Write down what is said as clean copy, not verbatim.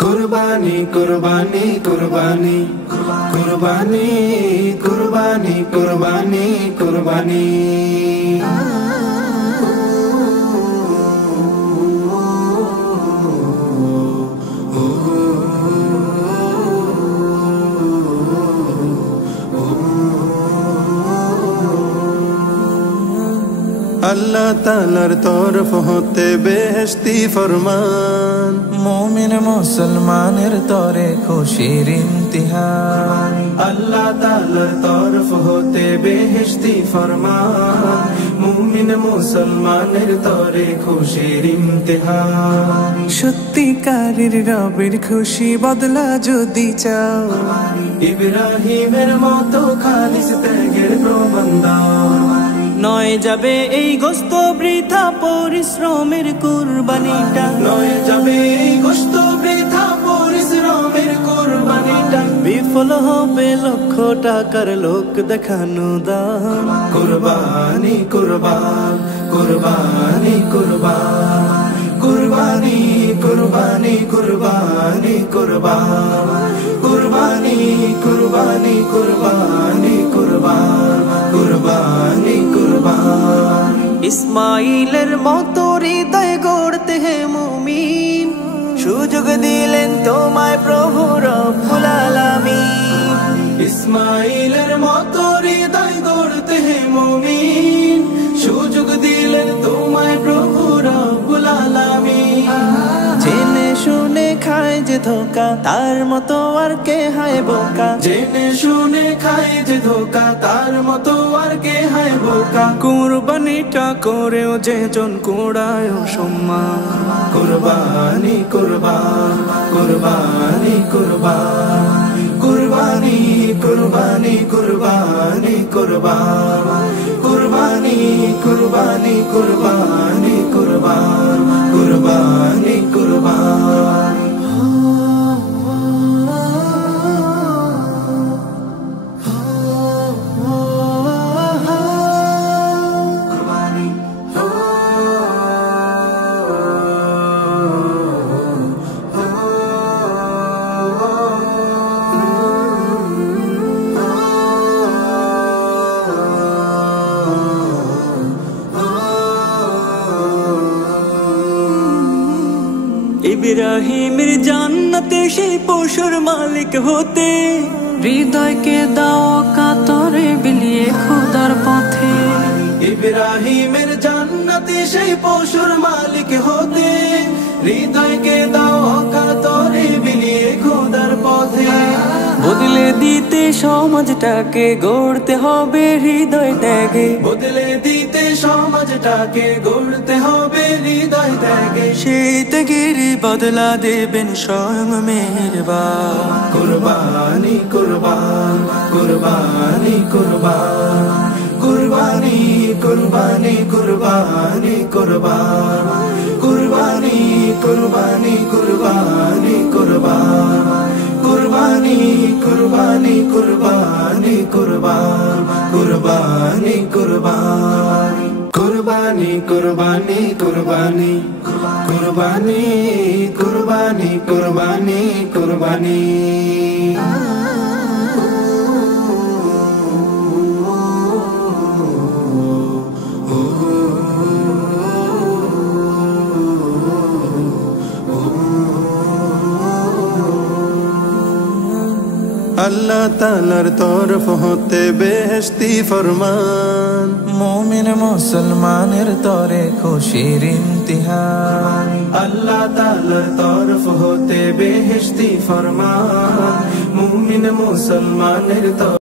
কুরবানি কুরবানি কুরবানি কুরবানি কুরবানি কুরবানি কুরবানি अल्लाह तालार तरफ होते बेहस्ती फरमान मोमिन मुसलमानेर तोरे खुशिर इम्तिहान। अल्लाह तालार तरफ होते बेहस्ती फरमान मुमिन मुसलमानेर तोरे खुशिर इम्तिहान। सत्यिकारेर रबेर खुशी बदला जोदि चाओ इब्राहिमेर मतो खालिस त्यागेर प्रमाण दाओ। नय जाबे এই গোশত বৃথা পরিশ্রমের কুরবানিটা, নয় যাবে এই গোশত বৃথা পরিশ্রমের কুরবানিটা। বিফল হবে লক্ষ টাকার লোক দেখানো দান। কুরবানি কুরবান কুরবানি কুরবান কুরবানি কুরবানি কুরবানি কুরবান কুরবানি কুরবানি কুরবানি কুরবান কুরবানি কুরবান। ইসমাইলের মতো হৃদয় গড়তে হে মুমিন, সুযোগ দিলেন তোমায় প্রভু রব্বুল আলামিন। ইসমাইলের মতো হৃদয় গড়তে হে মুমিন, সুযোগ দিলেন তোমায় প্রভু রব্বুল আলামিন। জেনে শুনে খায় যে ধোকা, তার মতো আর কে হায় বোকা। জেনে শুনে খায় যে ধোকা, তার মতো আর কে হায় বোকা। কুরবানিটা করেও যেজন কুড়ায় সম্মান। কুরবানি কুরবান কুরবানি কুরবান কুরবানি কুরবানি কুরবানি কুরবান কুরবানি কুরবানি কুরবানি কুরবান কুরবানি কুরবান। ইব্রাহিমের জান্নাতে সেই পশুর মালিক হতে, হৃদয়কে দাও কাতরে বিলিয়ে খোদার পথে। ইব্রাহিমের জান্নাতে সেই পশুর মালিক হতে, হৃদয়কে দাও কাতরে বিলিয়ে খোদার পথে। বদলে দিতে সমাজটাকে গড়তে হবে হৃদয় ত্যাগে, বদলে দিতে সমাজটাকে গড়তে হবে হৃদয় ত্যাগে। সেই ত্যাগের বদলা দেবেন স্বয়ং মেহেরবান। কুরবানি কুরবান কুরবানি কুরবান কুরবানি কুরবানি কুরবানি কুরবান কুরবানি কুরবানি কুরবানি কুরবান কুরবানি কুরবানি কুরবানি কুরবান কুরবানি কুরবান কুরবানি কুরবানি কুরবানি কুরবানি কুরবানি কুরবানি কুরবানি। अल्लाह तालार तरफ होते बेहस्ती फरमान मोमिन मुसलमानेर तोरे खुशिर इम्तिहान। अल्लाह तालार तरफ होते बेहस्ती फरमान मुमिन मुसलमानेर